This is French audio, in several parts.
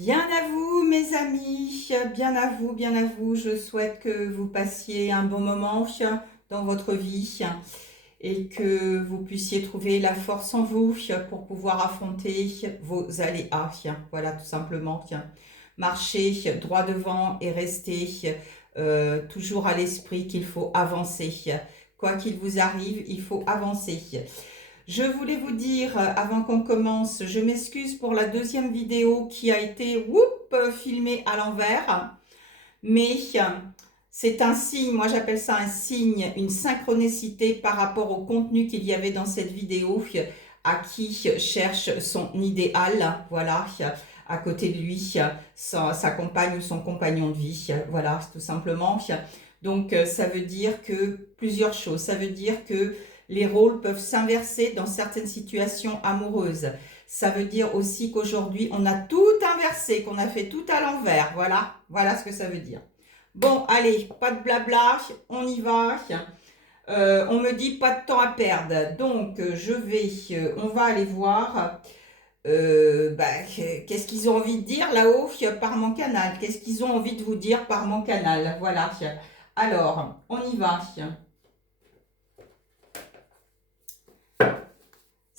Bien à vous, mes amis, bien à vous, bien à vous. Je souhaite que vous passiez un bon moment dans votre vie et que vous puissiez trouver la force en vous pour pouvoir affronter vos aléas. Voilà, tout simplement. Marchez droit devant et restez toujours à l'esprit qu'il faut avancer. Quoi qu'il vous arrive, il faut avancer. Je voulais vous dire, avant qu'on commence, je m'excuse pour la deuxième vidéo qui a été filmée à l'envers, mais c'est un signe, moi j'appelle ça un signe, une synchronicité par rapport au contenu qu'il y avait dans cette vidéo, à qui cherche son idéal, voilà, à côté de lui, sa compagne ou son compagnon de vie, voilà, tout simplement. Donc ça veut dire que plusieurs choses, ça veut dire que les rôles peuvent s'inverser dans certaines situations amoureuses. Ça veut dire aussi qu'aujourd'hui, on a tout inversé, qu'on a fait tout à l'envers. Voilà, voilà ce que ça veut dire. Bon, allez, pas de blabla, on y va. On me dit pas de temps à perdre. Donc, on va aller voir qu'est-ce qu'ils ont envie de dire là-haut par mon canal. Qu'est-ce qu'ils ont envie de vous dire par mon canal. Voilà. Alors, on y va.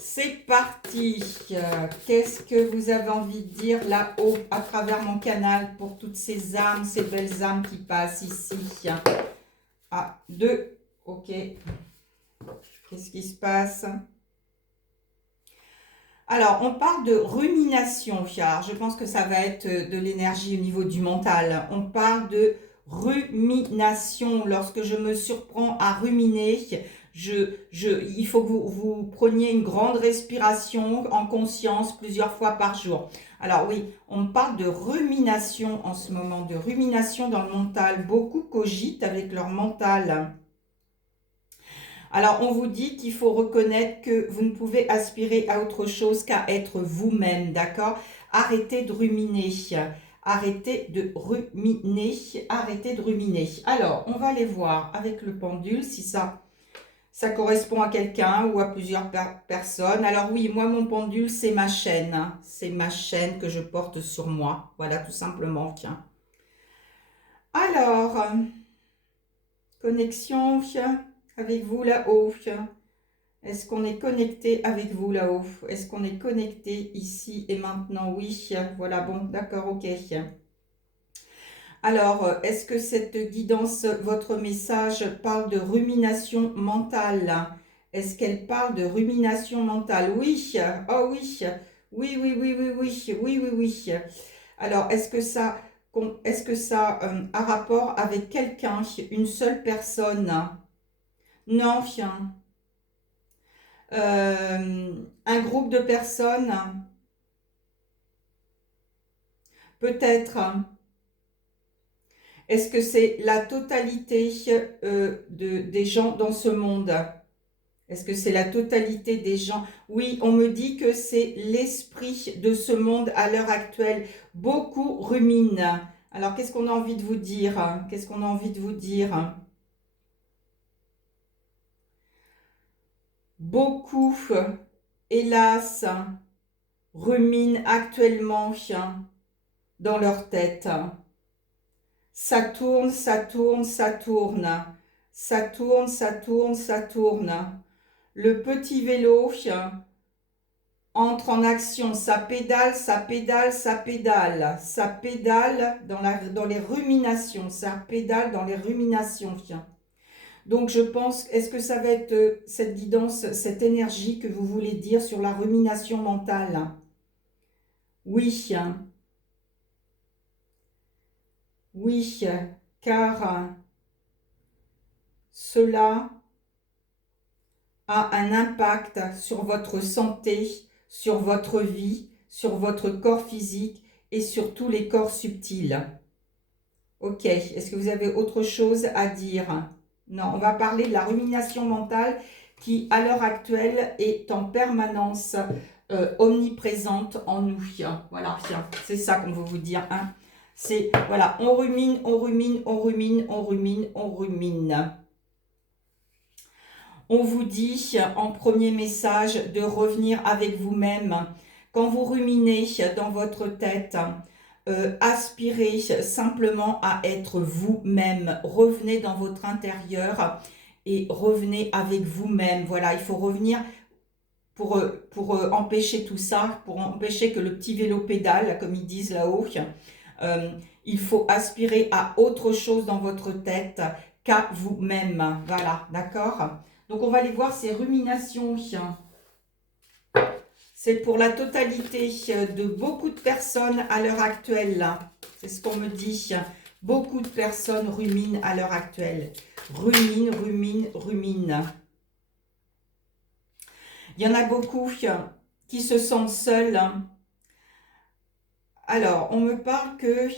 C'est parti. Qu'est-ce que vous avez envie de dire là-haut à travers mon canal pour toutes ces âmes, ces belles âmes qui passent ici? Ah, deux. Ok. Qu'est-ce qui se passe? Alors, on parle de rumination, car je pense que ça va être de l'énergie au niveau du mental. On parle de rumination. Lorsque je me surprends à ruminer, il faut que vous preniez une grande respiration en conscience plusieurs fois par jour. Alors oui, on parle de rumination en ce moment, de rumination dans le mental. Beaucoup cogitent avec leur mental. Alors, on vous dit qu'il faut reconnaître que vous ne pouvez aspirer à autre chose qu'à être vous-même, d'accord? Arrêtez de ruminer. Arrêtez de ruminer. Arrêtez de ruminer. Alors, on va aller voir avec le pendule si ça correspond à quelqu'un ou à plusieurs personnes. Alors oui, moi, mon pendule, c'est ma chaîne. Hein. C'est ma chaîne que je porte sur moi. Voilà, tout simplement. Tiens. Alors, connexion avec vous là-haut. Est-ce qu'on est connecté avec vous là-haut? Est-ce qu'on est connecté ici et maintenant? Oui, voilà, bon, d'accord, ok. Alors, est-ce que cette guidance, votre message parle de rumination mentale? Est-ce qu'elle parle de rumination mentale? Oui, oh oui, oui, oui, oui, oui, oui, oui, oui, oui. Alors, est-ce que ça a rapport avec quelqu'un, une seule personne? Non, un groupe de personnes, peut-être. Est-ce que c'est la totalité des gens dans ce monde? Est-ce que c'est la totalité des gens? Oui, on me dit que c'est l'esprit de ce monde à l'heure actuelle. Beaucoup ruminent. Alors, qu'est-ce qu'on a envie de vous dire? Qu'est-ce qu'on a envie de vous dire? Beaucoup, hélas, ruminent actuellement dans leur tête. Ça tourne, ça tourne, ça tourne. Ça tourne, ça tourne, ça tourne. Le petit vélo entre en action. Ça pédale, ça pédale, ça pédale. Ça pédale dans les ruminations. Ça pédale dans les ruminations. Donc je pense, est-ce que ça va être cette guidance, cette énergie que vous voulez dire sur la rumination mentale? Oui, oui, car cela a un impact sur votre santé, sur votre vie, sur votre corps physique et sur tous les corps subtils. Ok, est-ce que vous avez autre chose à dire? Non, on va parler de la rumination mentale qui, à l'heure actuelle, est en permanence omniprésente en nous. Voilà, c'est ça qu'on veut vous dire. Hein. C'est, voilà, on rumine, on rumine, on rumine, on rumine, on rumine. On vous dit en premier message de revenir avec vous-même. Quand vous ruminez dans votre tête, aspirez simplement à être vous-même. Revenez dans votre intérieur et revenez avec vous-même. Voilà, il faut revenir pour empêcher tout ça, pour empêcher que le petit vélo pédale, comme ils disent là-haut. Euh, il faut aspirer à autre chose dans votre tête qu'à vous-même. Voilà, d'accord? Donc on va aller voir ces ruminations. C'est pour la totalité de beaucoup de personnes à l'heure actuelle. C'est ce qu'on me dit. Beaucoup de personnes ruminent à l'heure actuelle. Ruminent, ruminent, ruminent. Il y en a beaucoup qui se sentent seuls. Alors, on me parle que...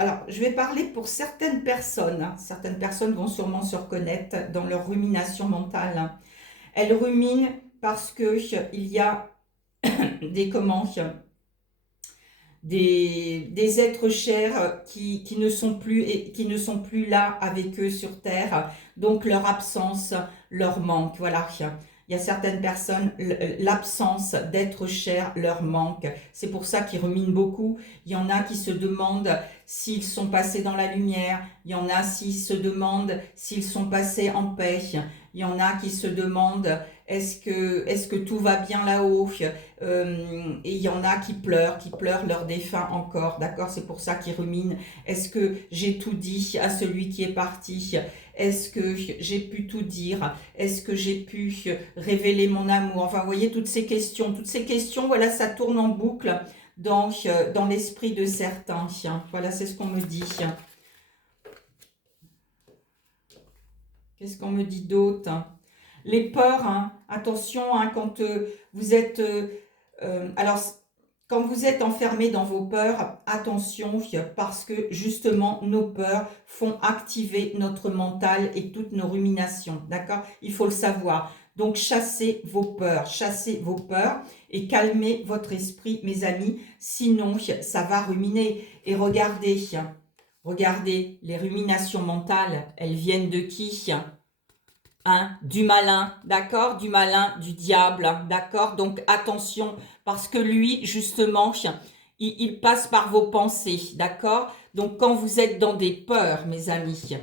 alors, je vais parler pour certaines personnes. Certaines personnes vont sûrement se reconnaître dans leur rumination mentale. Elles ruminent parce qu'il y a des des êtres chers qui ne sont plus là avec eux sur terre, donc leur absence leur manque. Voilà, il y a certaines personnes, l'absence d'être cher leur manque, c'est pour ça qu'ils ruminent beaucoup. Il y en a qui se demandent s'ils sont passés dans la lumière, il y en a qui se demandent s'ils sont passés en paix, il y en a qui se demandent est-ce que tout va bien là-haut. Et il y en a qui pleurent leur défunt encore, d'accord? C'est pour ça qu'ils ruminent. Est-ce que j'ai tout dit à celui qui est parti? Est-ce que j'ai pu tout dire? Est-ce que j'ai pu révéler mon amour? Enfin, vous voyez, toutes ces questions, voilà, ça tourne en boucle dans l'esprit de certains. Voilà, c'est ce qu'on me dit. Qu'est-ce qu'on me dit d'autre? Les peurs, hein, attention, hein, quand vous êtes... alors, quand vous êtes enfermé dans vos peurs, attention, parce que justement, nos peurs font activer notre mental et toutes nos ruminations, d'accord? Il faut le savoir. Donc, chassez vos peurs et calmez votre esprit, mes amis, sinon, ça va ruminer. Et regardez, les ruminations mentales, elles viennent de qui? Hein, du malin, d'accord? Du malin, du diable, d'accord? Donc attention, parce que lui, justement, il passe par vos pensées, d'accord? Donc quand vous êtes dans des peurs, mes amis,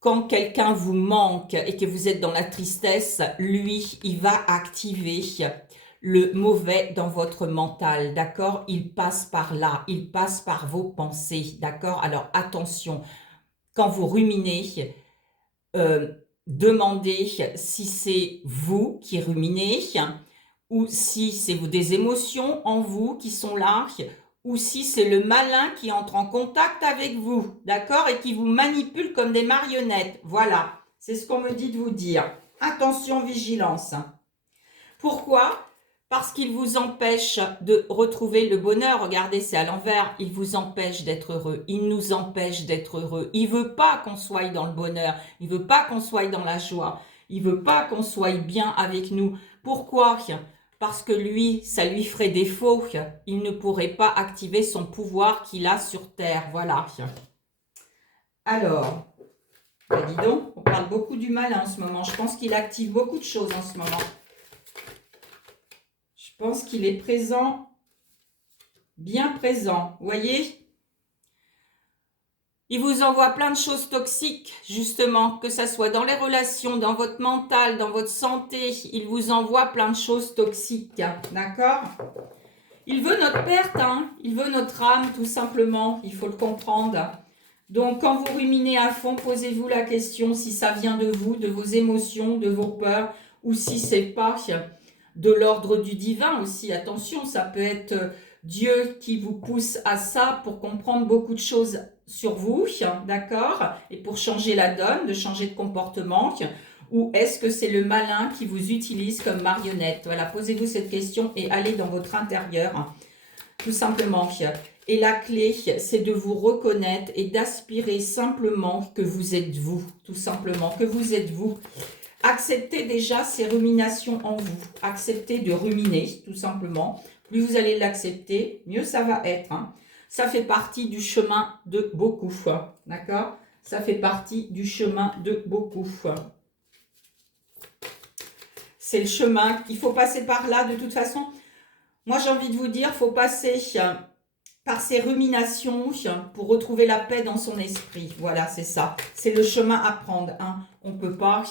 quand quelqu'un vous manque et que vous êtes dans la tristesse, lui, il va activer le mauvais dans votre mental, d'accord? Il passe par là, il passe par vos pensées, d'accord? Alors attention, quand vous ruminez, euh, demandez si c'est vous qui ruminez ou si c'est des émotions en vous qui sont là ou si c'est le malin qui entre en contact avec vous, d'accord, et qui vous manipule comme des marionnettes. Voilà, c'est ce qu'on me dit de vous dire. Attention, vigilance. Pourquoi? Parce qu'il vous empêche de retrouver le bonheur. Regardez, c'est à l'envers. Il vous empêche d'être heureux. Il nous empêche d'être heureux. Il veut pas qu'on soit dans le bonheur. Il veut pas qu'on soit dans la joie. Il veut pas qu'on soit bien avec nous. Pourquoi? Parce que lui, ça lui ferait défaut. Il ne pourrait pas activer son pouvoir qu'il a sur Terre. Voilà. Alors, ben dis donc, on parle beaucoup du mal en ce moment. Je pense qu'il active beaucoup de choses en ce moment. Je pense qu'il est présent, bien présent. Vous voyez? Il vous envoie plein de choses toxiques, justement, que ça soit dans les relations, dans votre mental, dans votre santé. Il vous envoie plein de choses toxiques, d'accord? Il veut notre perte, hein? Il veut notre âme, tout simplement. Il faut le comprendre. Donc, quand vous ruminez à fond, posez-vous la question si ça vient de vous, de vos émotions, de vos peurs, ou si c'est pas de l'ordre du divin aussi. Attention, ça peut être Dieu qui vous pousse à ça pour comprendre beaucoup de choses sur vous, d'accord? Et pour changer la donne, de changer de comportement. Ou est-ce que c'est le malin qui vous utilise comme marionnette? Voilà, posez-vous cette question et allez dans votre intérieur, tout simplement. Et la clé, c'est de vous reconnaître et d'aspirer simplement que vous êtes vous, tout simplement, que vous êtes vous. Acceptez déjà ces ruminations en vous. Acceptez de ruminer, tout simplement. Plus vous allez l'accepter, mieux ça va être. Hein. Ça fait partie du chemin de beaucoup. D'accord? Ça fait partie du chemin de beaucoup. C'est le chemin. Il faut passer par là. De toute façon, moi j'ai envie de vous dire, il faut passer par ses ruminations pour retrouver la paix dans son esprit. Voilà, c'est ça. C'est le chemin à prendre. Hein. On peut pas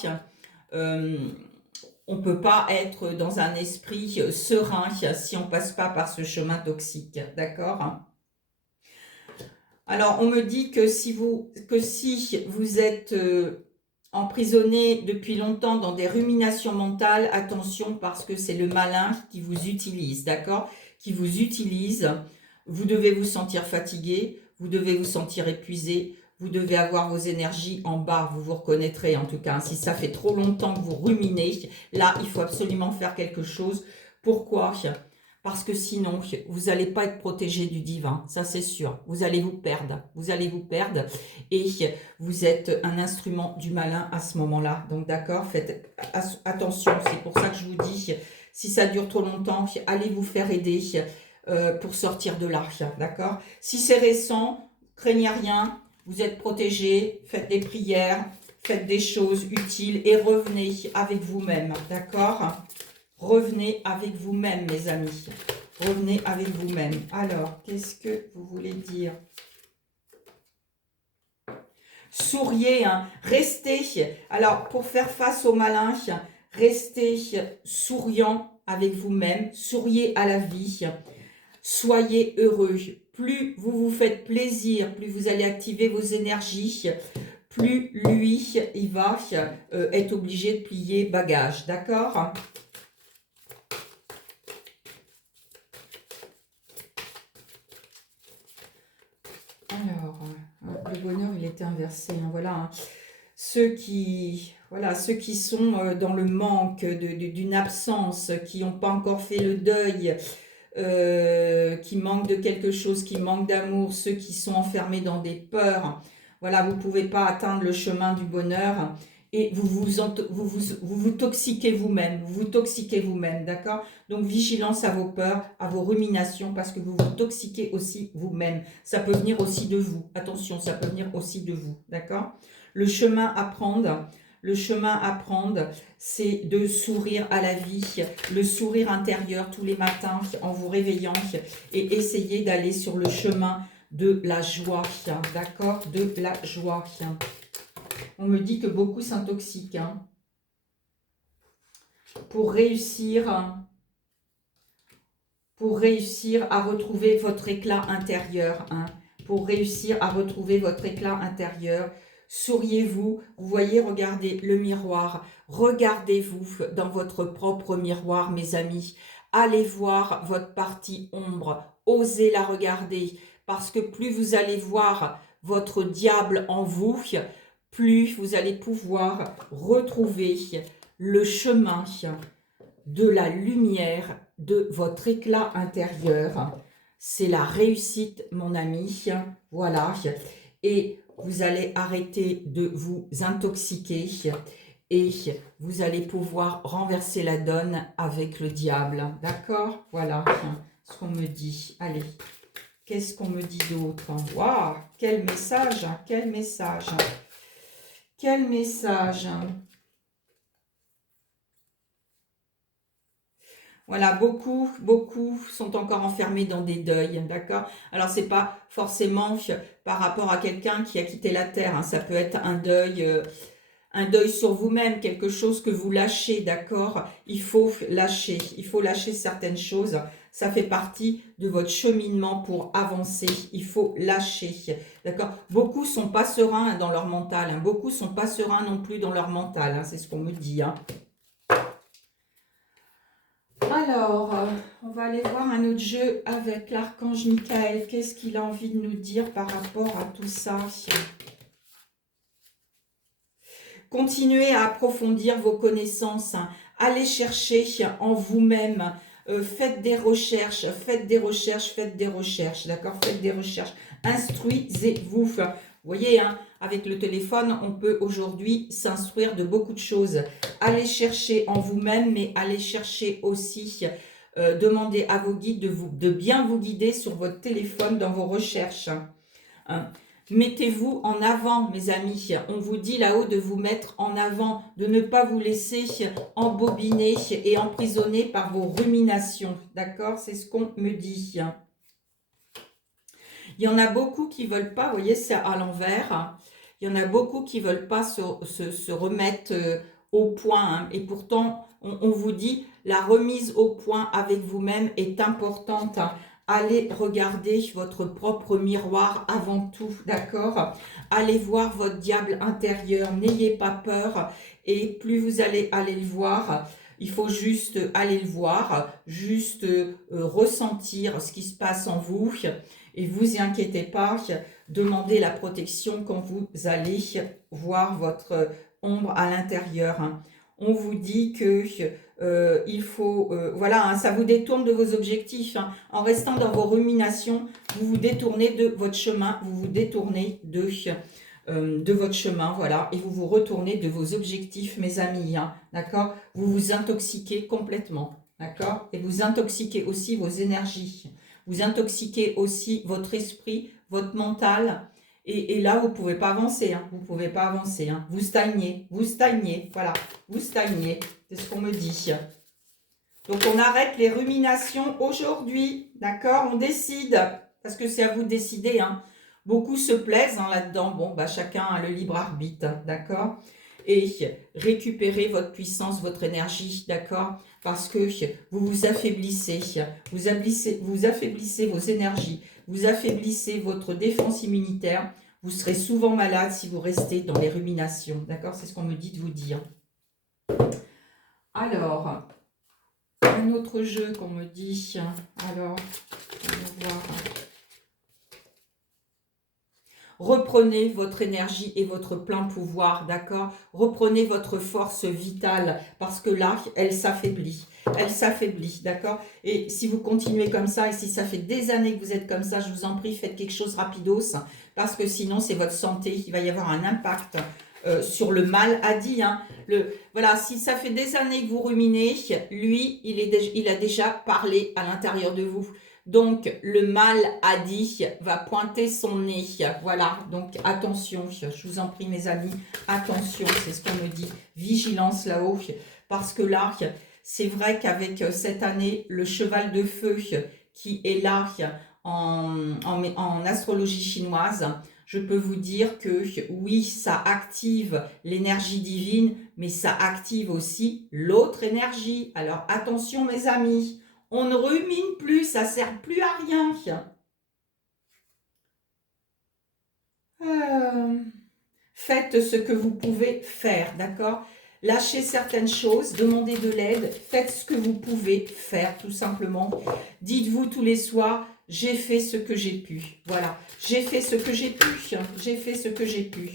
être dans un esprit serein si on passe pas par ce chemin toxique. D'accord? Alors, on me dit que si vous êtes emprisonné depuis longtemps dans des ruminations mentales, attention parce que c'est le malin qui vous utilise, d'accord? Qui vous utilise. Vous devez vous sentir fatigué, vous devez vous sentir épuisé, vous devez avoir vos énergies en bas, vous vous reconnaîtrez en tout cas. Si ça fait trop longtemps que vous ruminez, là, il faut absolument faire quelque chose. Pourquoi? Parce que sinon, vous n'allez pas être protégé du divin, ça c'est sûr. Vous allez vous perdre et vous êtes un instrument du malin à ce moment-là. Donc d'accord, faites attention, c'est pour ça que je vous dis, si ça dure trop longtemps, allez vous faire aider pour sortir de là, d'accord? Si c'est récent, craignez rien, vous êtes protégé, faites des prières, faites des choses utiles et revenez avec vous-même, d'accord? Revenez avec vous-même, mes amis. Revenez avec vous-même. Alors, qu'est-ce que vous voulez dire? Souriez, hein. Restez. Alors, pour faire face au malin, restez souriant avec vous-même. Souriez à la vie. Soyez heureux. Plus vous vous faites plaisir, plus vous allez activer vos énergies, plus lui, il va être obligé de plier bagage. D'accord? Alors, le bonheur, il était inversé. Hein, voilà, hein. Ceux qui sont dans le manque d'une absence, qui n'ont pas encore fait le deuil, qui manquent de quelque chose, qui manquent d'amour, ceux qui sont enfermés dans des peurs. Voilà, vous ne pouvez pas atteindre le chemin du bonheur et vous toxiquez vous-même. Vous toxiquez vous-même, d'accord? Donc, vigilance à vos peurs, à vos ruminations, parce que vous vous toxiquez aussi vous-même. Ça peut venir aussi de vous. Attention, ça peut venir aussi de vous, d'accord? Le chemin à prendre, c'est de sourire à la vie, le sourire intérieur tous les matins en vous réveillant et essayer d'aller sur le chemin de la joie, d'accord? De la joie. On me dit que beaucoup s'intoxiquent pour réussir à retrouver votre éclat intérieur, pour réussir à retrouver votre éclat intérieur. Souriez-vous, vous voyez, regardez le miroir, regardez-vous dans votre propre miroir, mes amis. Allez voir votre partie ombre, osez la regarder, parce que plus vous allez voir votre diable en vous, plus vous allez pouvoir retrouver le chemin de la lumière de votre éclat intérieur. C'est la réussite, mon ami. Voilà. Et vous allez arrêter de vous intoxiquer et vous allez pouvoir renverser la donne avec le diable. D'accord? Voilà ce qu'on me dit. Allez, qu'est-ce qu'on me dit d'autre? Waouh, quel message, quel message, quel message. Voilà, beaucoup sont encore enfermés dans des deuils, d'accord? Alors, c'est pas forcément par rapport à quelqu'un qui a quitté la terre, ça peut être un deuil sur vous-même, quelque chose que vous lâchez, d'accord? Il faut lâcher certaines choses. Ça fait partie de votre cheminement pour avancer. Il faut lâcher, d'accord? Beaucoup sont pas sereins dans leur mental, beaucoup sont pas sereins non plus dans leur mental, c'est ce qu'on me dit, Alors, on va aller voir un autre jeu avec l'archange Michael. Qu'est-ce qu'il a envie de nous dire par rapport à tout ça? Continuez à approfondir vos connaissances. Allez chercher en vous-même. Faites des recherches, d'accord? Faites des recherches. Instruisez-vous. Vous voyez, avec le téléphone, on peut aujourd'hui s'instruire de beaucoup de choses. Allez chercher en vous-même, mais allez chercher aussi, demandez à vos guides de bien vous guider sur votre téléphone dans vos recherches. Mettez-vous en avant, mes amis. On vous dit là-haut de vous mettre en avant, de ne pas vous laisser embobiner et emprisonner par vos ruminations. D'accord? C'est ce qu'on me dit. Il y en a beaucoup qui veulent pas, vous voyez, c'est à l'envers. Il y en a beaucoup qui veulent pas se remettre au point, hein. Et pourtant, on vous dit, la remise au point avec vous-même est importante, hein. Allez regarder votre propre miroir avant tout, d'accord? Allez voir votre diable intérieur, n'ayez pas peur. Et plus vous allez le voir, il faut juste aller le voir, juste ressentir ce qui se passe en vous. Et vous y inquiétez pas, demandez la protection quand vous allez voir votre ombre à l'intérieur, hein. On vous dit que il faut, voilà, hein, ça vous détourne de vos objectifs, hein. En restant dans vos ruminations, vous vous détournez de votre chemin, vous vous détournez de votre chemin, voilà, et vous vous retournez de vos objectifs, mes amis, hein, d'accord? Vous vous intoxiquez complètement, d'accord? Et vous intoxiquez aussi vos énergies, vous intoxiquez aussi votre esprit, votre mental, et là, vous ne pouvez pas avancer, hein, vous ne pouvez pas avancer, hein. Vous stagnez, voilà, vous stagnez, c'est ce qu'on me dit. Donc, on arrête les ruminations aujourd'hui, d'accord? On décide, parce que c'est à vous de décider, hein. Beaucoup se plaisent, hein, là-dedans. Bon, bah, chacun a le libre arbitre, hein, d'accord? Et récupérez votre puissance, votre énergie, d'accord? Parce que vous vous affaiblissez, vous affaiblissez vos énergies, vous affaiblissez votre défense immunitaire. Vous serez souvent malade si vous restez dans les ruminations, d'accord? C'est ce qu'on me dit de vous dire. Alors, un autre jeu qu'on me dit. Alors, on va voir. Reprenez votre énergie et votre plein pouvoir, d'accord? Reprenez votre force vitale, parce que là, elle s'affaiblit. Elle s'affaiblit, d'accord? Et si vous continuez comme ça, et si ça fait des années que vous êtes comme ça, je vous en prie, faites quelque chose rapidos, parce que sinon, c'est votre santé. Il va y avoir un impact sur le mal a dit, hein. Voilà, si ça fait des années que vous ruminez, lui, il a déjà parlé à l'intérieur de vous. Donc, le mal a dit, va pointer son nez. Voilà, donc attention, je vous en prie mes amis, attention, c'est ce qu'on me dit. Vigilance là-haut, parce que là, c'est vrai qu'avec cette année, le cheval de feu qui est là en astrologie chinoise, je peux vous dire que oui, ça active l'énergie divine, mais ça active aussi l'autre énergie. Alors attention mes amis, on ne rumine plus, ça ne sert plus à rien. Faites ce que vous pouvez faire, d'accord? Lâchez certaines choses, demandez de l'aide, faites ce que vous pouvez faire, tout simplement. Dites-vous tous les soirs, j'ai fait ce que j'ai pu. Voilà, j'ai fait ce que j'ai pu, j'ai fait ce que j'ai pu.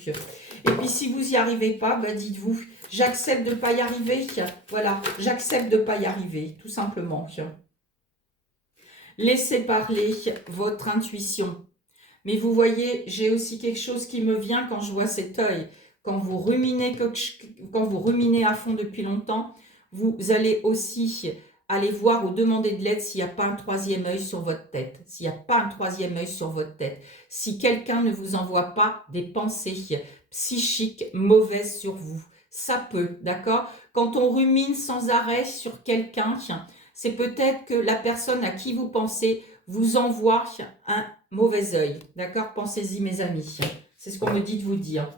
Et puis si vous n'y arrivez pas, ben dites-vous, j'accepte de ne pas y arriver. Voilà, j'accepte de ne pas y arriver, tout simplement. Laissez parler votre intuition. Mais vous voyez, j'ai aussi quelque chose qui me vient quand je vois cet œil. Quand vous ruminez à fond depuis longtemps, vous allez aussi aller voir ou demander de l'aide s'il n'y a pas un troisième œil sur votre tête. S'il n'y a pas un troisième œil sur votre tête. Si quelqu'un ne vous envoie pas des pensées psychiques mauvaises sur vous. Ça peut, d'accord? Quand on rumine sans arrêt sur quelqu'un, c'est peut-être que la personne à qui vous pensez vous envoie un mauvais œil. D'accord? Pensez-y, mes amis. C'est ce qu'on me dit de vous dire.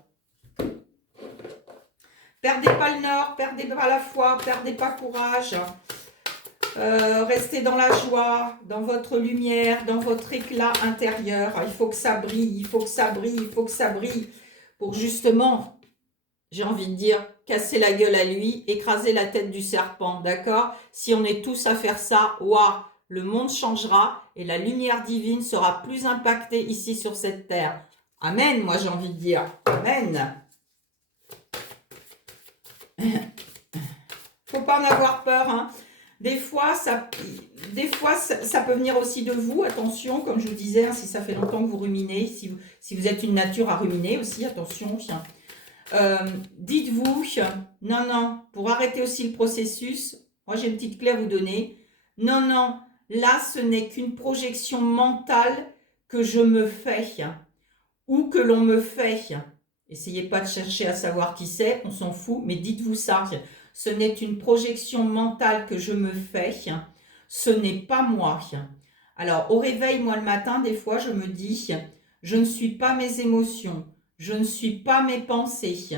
Perdez pas le nord, perdez pas la foi, perdez pas courage. Restez dans la joie, dans votre lumière, dans votre éclat intérieur. Il faut que ça brille, il faut que ça brille, il faut que ça brille. Pour justement, j'ai envie de dire, casser la gueule à lui, écraser la tête du serpent. D'accord? Si on est tous à faire ça, waouh! Le monde changera et la lumière divine sera plus impactée ici sur cette terre. Amen, moi j'ai envie de dire. Amen. Faut pas en avoir peur, hein. Des fois, ça peut venir aussi de vous. Attention, comme je vous disais, hein, si ça fait longtemps que vous ruminez, si vous êtes une nature à ruminer aussi, attention. Dites-vous, non, pour arrêter aussi le processus, moi j'ai une petite clé à vous donner. Non, là ce n'est qu'une projection mentale que je me fais ou que l'on me fait. Essayez pas de chercher à savoir qui c'est, on s'en fout, mais dites-vous ça. Ce n'est une projection mentale que je me fais, ce n'est pas moi. Alors, au réveil, moi, le matin, des fois, je me dis, je ne suis pas mes émotions, je ne suis pas mes pensées,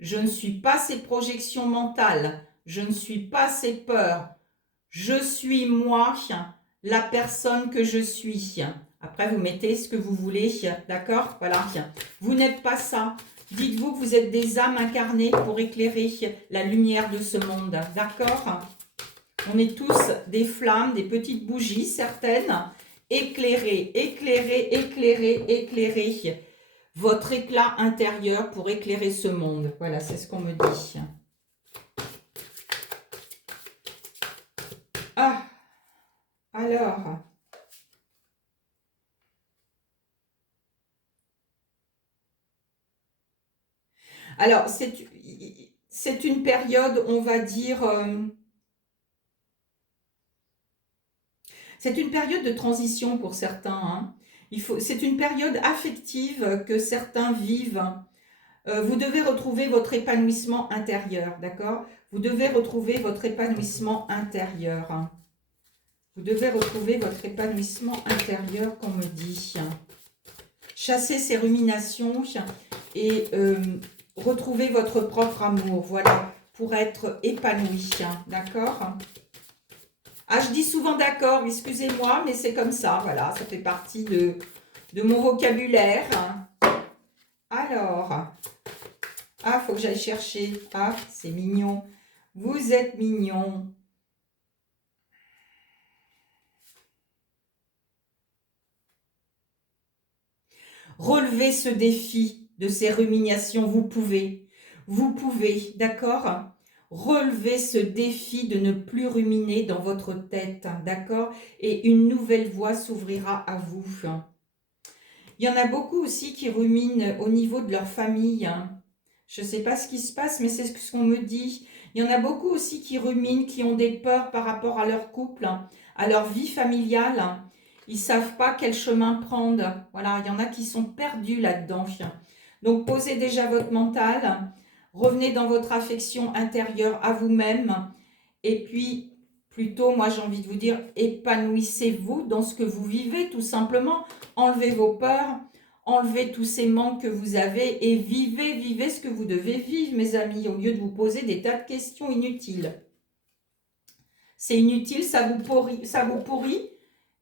je ne suis pas ces projections mentales, je ne suis pas ces peurs, je suis moi, la personne que je suis. Après, vous mettez ce que vous voulez, d'accord? Voilà. Vous n'êtes pas ça. Dites-vous que vous êtes des âmes incarnées pour éclairer la lumière de ce monde, d'accord? On est tous des flammes, des petites bougies, certaines. Éclairez, éclairez, éclairez, éclairez votre éclat intérieur pour éclairer ce monde. Voilà, c'est ce qu'on me dit. Ah, alors... Alors, c'est une période, on va dire, c'est une période de transition pour certains, hein. C'est une période affective que certains vivent. Vous devez retrouver votre épanouissement intérieur, d'accord? Vous devez retrouver votre épanouissement intérieur, hein. Vous devez retrouver votre épanouissement intérieur, qu'on me dit. Chasser ces ruminations et retrouver votre propre amour, voilà, pour être épanoui, d'accord? Ah, je dis souvent d'accord, excusez-moi, mais c'est comme ça, voilà, ça fait partie de mon vocabulaire. Alors, ah, faut que j'aille chercher, ah, c'est mignon, vous êtes mignon. Relevez ce défi de ces ruminations, vous pouvez, d'accord? Relevez ce défi de ne plus ruminer dans votre tête, d'accord? Et une nouvelle voie s'ouvrira à vous. Il y en a beaucoup aussi qui ruminent au niveau de leur famille. Je ne sais pas ce qui se passe, mais c'est ce qu'on me dit. Il y en a beaucoup aussi qui ruminent, qui ont des peurs par rapport à leur couple, à leur vie familiale. Ils ne savent pas quel chemin prendre. Voilà, il y en a qui sont perdus là-dedans. Donc, posez déjà votre mental. Revenez dans votre affection intérieure à vous-même. Et puis, plutôt, moi, j'ai envie de vous dire, épanouissez-vous dans ce que vous vivez, tout simplement. Enlevez vos peurs, enlevez tous ces manques que vous avez et vivez ce que vous devez vivre, mes amis, au lieu de vous poser des tas de questions inutiles. C'est inutile, ça vous pourrit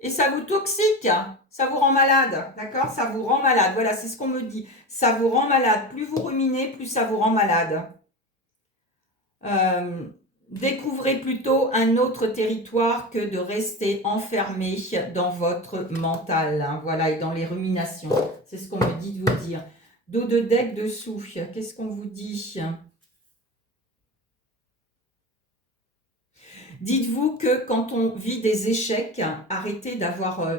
et ça vous toxique, ça vous rend malade, d'accord? Ça vous rend malade, voilà, c'est ce qu'on me dit. Ça vous rend malade. Plus vous ruminez, plus ça vous rend malade. Découvrez plutôt un autre territoire que de rester enfermé dans votre mental, hein, voilà, et dans les ruminations. C'est ce qu'on me dit de vous dire. Dos de deck dessous, qu'est-ce qu'on vous dit? Dites-vous que quand on vit des échecs, arrêtez d'avoir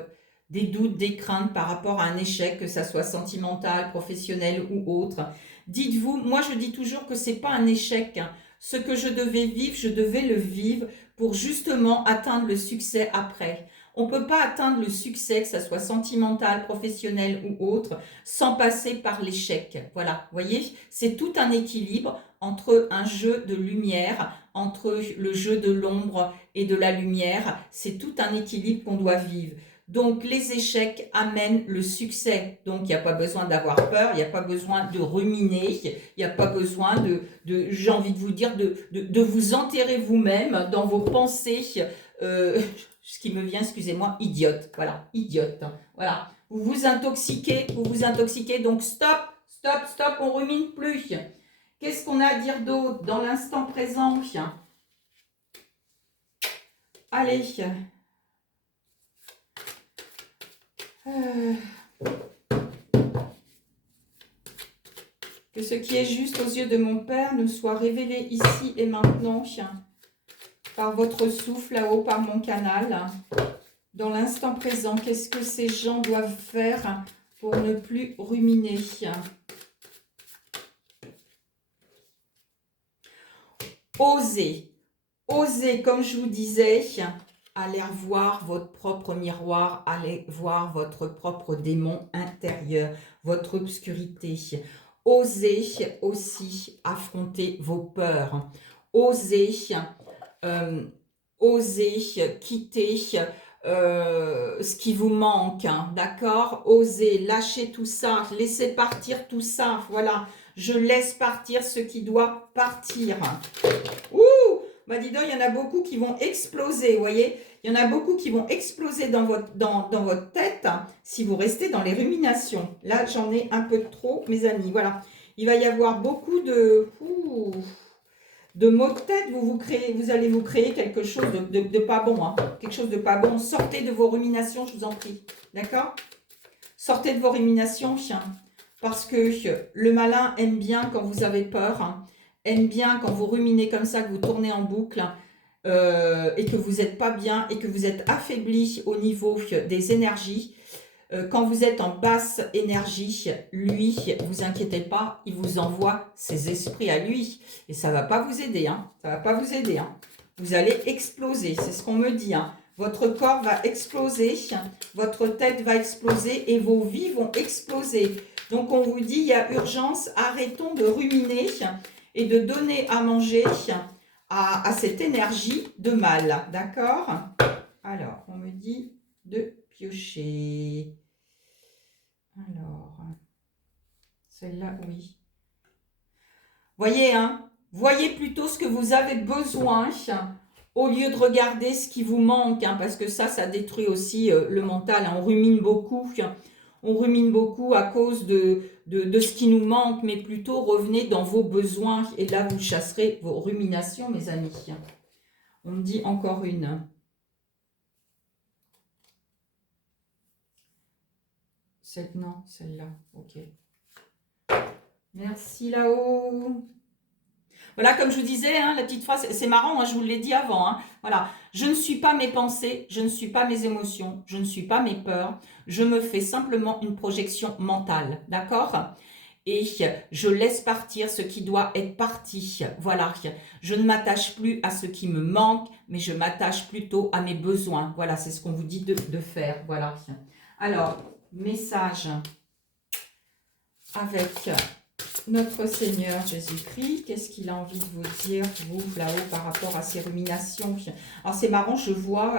des doutes, des craintes par rapport à un échec, que ça soit sentimental, professionnel ou autre. Dites-vous, moi je dis toujours que c'est pas un échec. Ce que je devais vivre, je devais le vivre pour justement atteindre le succès après. On ne peut pas atteindre le succès, que ça soit sentimental, professionnel ou autre, sans passer par l'échec. Voilà, vous voyez, c'est tout un équilibre entre un jeu de lumière, entre le jeu de l'ombre et de la lumière. C'est tout un équilibre qu'on doit vivre. Donc les échecs amènent le succès. Donc il n'y a pas besoin d'avoir peur, il n'y a pas besoin de ruminer, il n'y a pas besoin j'ai envie de vous dire, de vous enterrer vous-même dans vos pensées, ce qui me vient, excusez-moi, idiote. Voilà, idiote. Voilà, vous vous intoxiquez, donc stop, stop, stop, on rumine plus. Qu'est-ce qu'on a à dire d'autre dans l'instant présent? Allez. Que ce qui est juste aux yeux de mon Père nous soit révélé ici et maintenant, par votre souffle là-haut, par mon canal. Dans l'instant présent, qu'est-ce que ces gens doivent faire pour ne plus ruminer? Osez, osez, comme je vous disais, aller voir votre propre miroir, aller voir votre propre démon intérieur, votre obscurité. Osez aussi affronter vos peurs. Osez, osez quitter ce qui vous manque, hein, d'accord? Osez, lâchez tout ça, laissez partir tout ça, voilà. Je laisse partir ce qui doit partir. Ouh! Bah dis donc, il y en a beaucoup qui vont exploser, vous voyez? Il y en a beaucoup qui vont exploser dans votre tête si vous restez dans les ruminations. Là, j'en ai un peu trop, mes amis, voilà. Il va y avoir beaucoup de maux de tête, vous allez vous créer quelque chose de pas bon, hein. Quelque chose de pas bon. Sortez de vos ruminations, je vous en prie. D'accord? Sortez de vos ruminations, chien. Parce que le malin aime bien quand vous avez peur, hein, aime bien quand vous ruminez comme ça, que vous tournez en boucle, et que vous n'êtes pas bien, et que vous êtes affaibli au niveau des énergies. Quand vous êtes en basse énergie, lui, vous inquiétez pas, il vous envoie ses esprits à lui. Et ça ne va pas vous aider, hein. Ça va pas vous aider, hein. Vous allez exploser, c'est ce qu'on me dit, hein. Votre corps va exploser, votre tête va exploser et vos vies vont exploser. Donc on vous dit, il y a urgence, arrêtons de ruminer et de donner à manger à cette énergie de mal. D'accord? Alors, on me dit de piocher. Alors, celle-là, oui. Voyez, hein, voyez plutôt ce que vous avez besoin au lieu de regarder ce qui vous manque, hein, parce que ça détruit aussi le mental. Hein. On rumine beaucoup. On rumine beaucoup à cause de ce qui nous manque, mais plutôt revenez dans vos besoins et là, vous chasserez vos ruminations, mes amis. On me dit encore une. Non, celle-là, ok. Merci là-haut. Voilà, comme je vous disais, hein, la petite phrase, c'est marrant, hein, je vous l'ai dit avant. Hein, voilà, je ne suis pas mes pensées, je ne suis pas mes émotions, je ne suis pas mes peurs. Je me fais simplement une projection mentale, d'accord? Et je laisse partir ce qui doit être parti. Voilà, je ne m'attache plus à ce qui me manque, mais je m'attache plutôt à mes besoins. Voilà, c'est ce qu'on vous dit de faire. Voilà. Alors, message avec notre Seigneur Jésus-Christ. Qu'est-ce qu'il a envie de vous dire, vous, là-haut, par rapport à ces ruminations? Alors, c'est marrant, je vois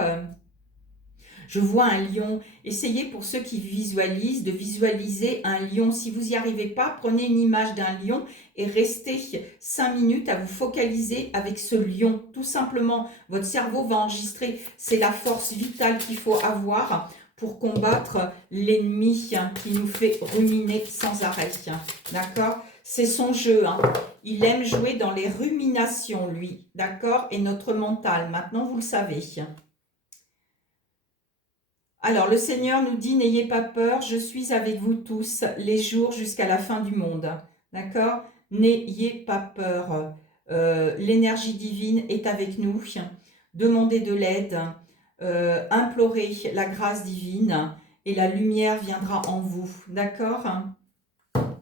un lion. Essayez, pour ceux qui visualisent, de visualiser un lion. Si vous n'y arrivez pas, prenez une image d'un lion et restez 5 minutes à vous focaliser avec ce lion. Tout simplement, votre cerveau va enregistrer. C'est la force vitale qu'il faut avoir pour combattre l'ennemi qui nous fait ruminer sans arrêt. D'accord? C'est son jeu. Hein. Il aime jouer dans les ruminations, lui. D'accord? Et notre mental. Maintenant, vous le savez. Alors, le Seigneur nous dit, n'ayez pas peur, je suis avec vous tous les jours jusqu'à la fin du monde. D'accord? N'ayez pas peur. L'énergie divine est avec nous. Demandez de l'aide. Implorez la grâce divine et la lumière viendra en vous. D'accord?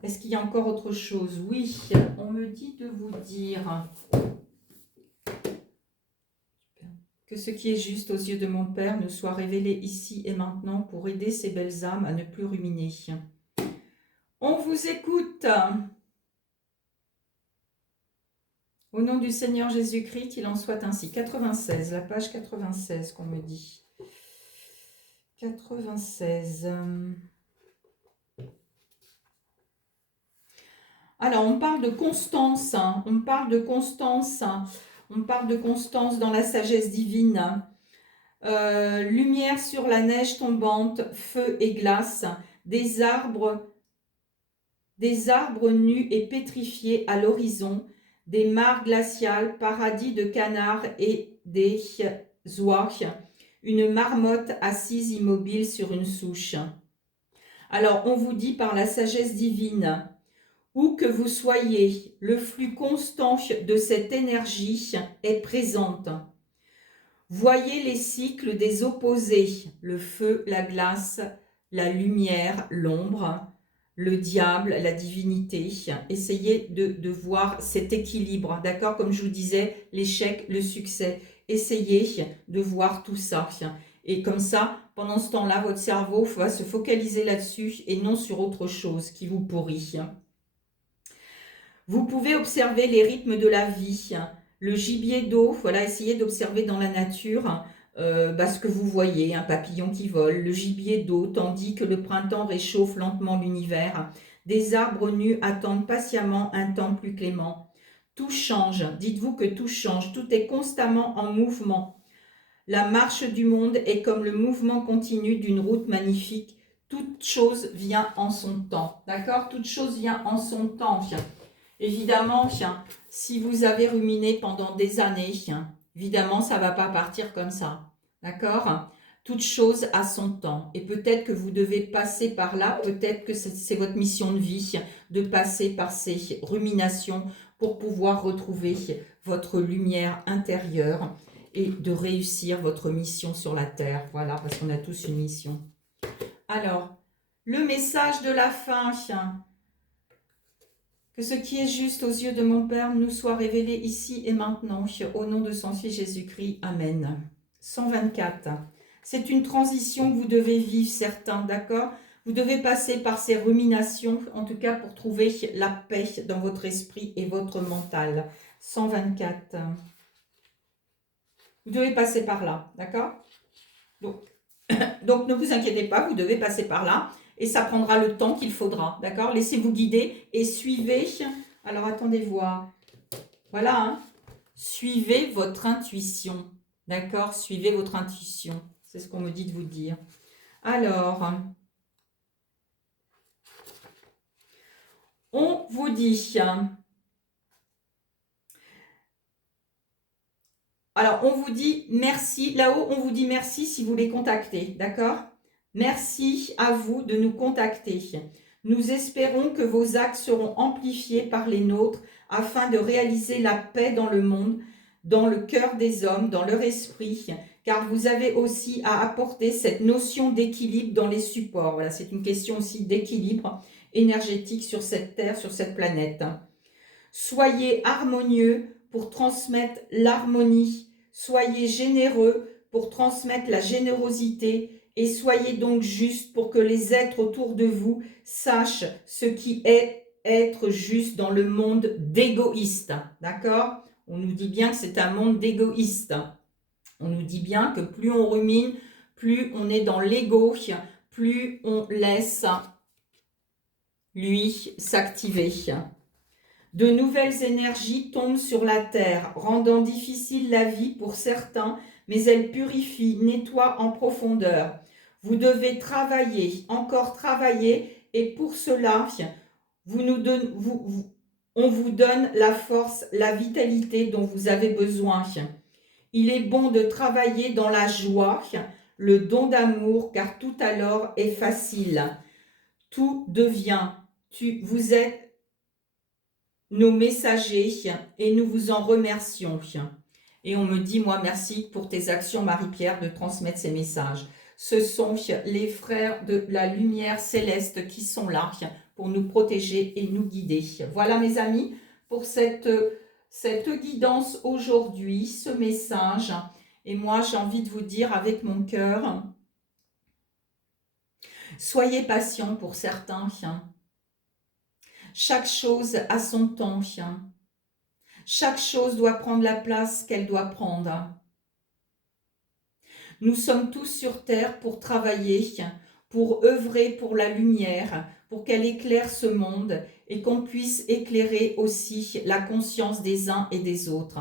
Est-ce qu'il y a encore autre chose? Oui, on me dit de vous dire que ce qui est juste aux yeux de mon Père ne soit révélé ici et maintenant pour aider ces belles âmes à ne plus ruminer. On vous écoute. Au nom du Seigneur Jésus-Christ, qu'il en soit ainsi. 96, la page 96 qu'on me dit. 96. Alors, on parle de constance. Hein. On parle de constance. Hein. On parle de constance dans la sagesse divine. Lumière sur la neige tombante, feu et glace, des arbres nus et pétrifiés à l'horizon, des mares glaciales, paradis de canards et des oies, une marmotte assise immobile sur une souche. Alors, on vous dit par la sagesse divine, où que vous soyez, le flux constant de cette énergie est présente. Voyez les cycles des opposés, le feu, la glace, la lumière, l'ombre, le diable, la divinité. Essayez de voir cet équilibre, d'accord? Comme je vous disais, l'échec, le succès. Essayez de voir tout ça. Et comme ça, pendant ce temps-là, votre cerveau va se focaliser là-dessus et non sur autre chose qui vous pourrit. Vous pouvez observer les rythmes de la vie, le gibier d'eau, voilà, essayez d'observer dans la nature ce que vous voyez, un papillon qui vole, le gibier d'eau, tandis que le printemps réchauffe lentement l'univers. Des arbres nus attendent patiemment un temps plus clément. Tout change, dites-vous que tout change, tout est constamment en mouvement. La marche du monde est comme le mouvement continu d'une route magnifique. Toute chose vient en son temps, d'accord? Toute chose vient en son temps. Évidemment, si vous avez ruminé pendant des années, évidemment, ça ne va pas partir comme ça. D'accord? Toute chose a son temps. Et peut-être que vous devez passer par là, peut-être que c'est votre mission de vie, de passer par ces ruminations pour pouvoir retrouver votre lumière intérieure et de réussir votre mission sur la Terre. Voilà, parce qu'on a tous une mission. Alors, le message de la fin. Que ce qui est juste aux yeux de mon Père nous soit révélé ici et maintenant, au nom de son Fils Jésus-Christ. Amen. 124. C'est une transition que vous devez vivre, certains, d'accord? Vous devez passer par ces ruminations, en tout cas pour trouver la paix dans votre esprit et votre mental. 124. Vous devez passer par là, d'accord? Donc ne vous inquiétez pas, vous devez passer par là. Et ça prendra le temps qu'il faudra, d'accord? Laissez-vous guider et suivez. Alors, attendez voir. Voilà, hein? Suivez votre intuition, d'accord? Suivez votre intuition. C'est ce qu'on me dit de vous dire. Alors, on vous dit... Alors, on vous dit merci. Là-haut, on vous dit merci si vous les contactez, d'accord? Merci à vous de nous contacter. Nous espérons que vos actes seront amplifiés par les nôtres afin de réaliser la paix dans le monde, dans le cœur des hommes, dans leur esprit, car vous avez aussi à apporter cette notion d'équilibre dans les supports. Voilà, c'est une question aussi d'équilibre énergétique sur cette terre, sur cette planète. Soyez harmonieux pour transmettre l'harmonie. Soyez généreux pour transmettre la générosité et soyez donc juste pour que les êtres autour de vous sachent ce qui est être juste dans le monde d'égoïstes. D'accord? On nous dit bien que c'est un monde d'égoïstes. On nous dit bien que plus on rumine, plus on est dans l'ego, plus on laisse lui s'activer. De nouvelles énergies tombent sur la terre, rendant difficile la vie pour certains, mais elles purifient, nettoient en profondeur. Vous devez travailler, encore travailler, et pour cela, on vous donne la force, la vitalité dont vous avez besoin. Il est bon de travailler dans la joie, le don d'amour, car tout alors est facile. Tout devient. Vous êtes nos messagers et nous vous en remercions. Et on me dit, moi, merci pour tes actions, Marie-Pierre, de transmettre ces messages. Ce sont les frères de la lumière céleste qui sont là pour nous protéger et nous guider. Voilà, mes amis, pour cette guidance aujourd'hui, ce message. Et moi, j'ai envie de vous dire avec mon cœur, soyez patients pour certains. Chaque chose a son temps. Chaque chose doit prendre la place qu'elle doit prendre. Nous sommes tous sur terre pour travailler, pour œuvrer pour la lumière, pour qu'elle éclaire ce monde et qu'on puisse éclairer aussi la conscience des uns et des autres.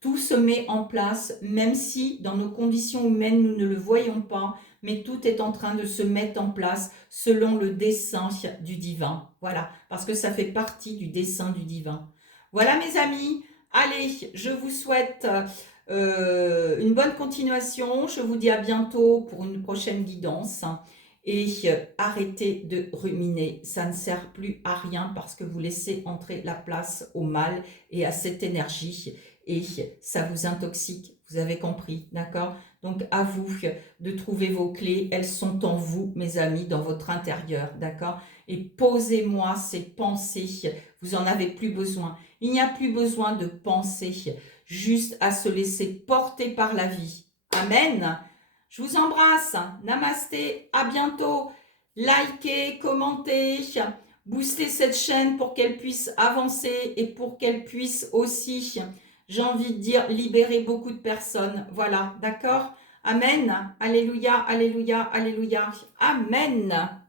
Tout se met en place, même si dans nos conditions humaines nous ne le voyons pas, mais tout est en train de se mettre en place selon le dessein du divin. Voilà, parce que ça fait partie du dessein du divin. Voilà mes amis, allez, je vous souhaite une bonne continuation. Je vous dis à bientôt pour une prochaine guidance. Et arrêtez de ruminer, ça ne sert plus à rien parce que vous laissez entrer la place au mal et à cette énergie et ça vous intoxique, vous avez compris, d'accord? Donc à vous de trouver vos clés, elles sont en vous, mes amis, dans votre intérieur, d'accord? Et posez-moi ces pensées, vous en avez plus besoin. Il n'y a plus besoin de penser, juste à se laisser porter par la vie. Amen. Je vous embrasse. Namasté. À bientôt. Likez, commentez, boostez cette chaîne pour qu'elle puisse avancer et pour qu'elle puisse aussi J'ai envie de dire libérer beaucoup de personnes. Voilà, d'accord? Amen. Alléluia, alléluia, alléluia. Amen.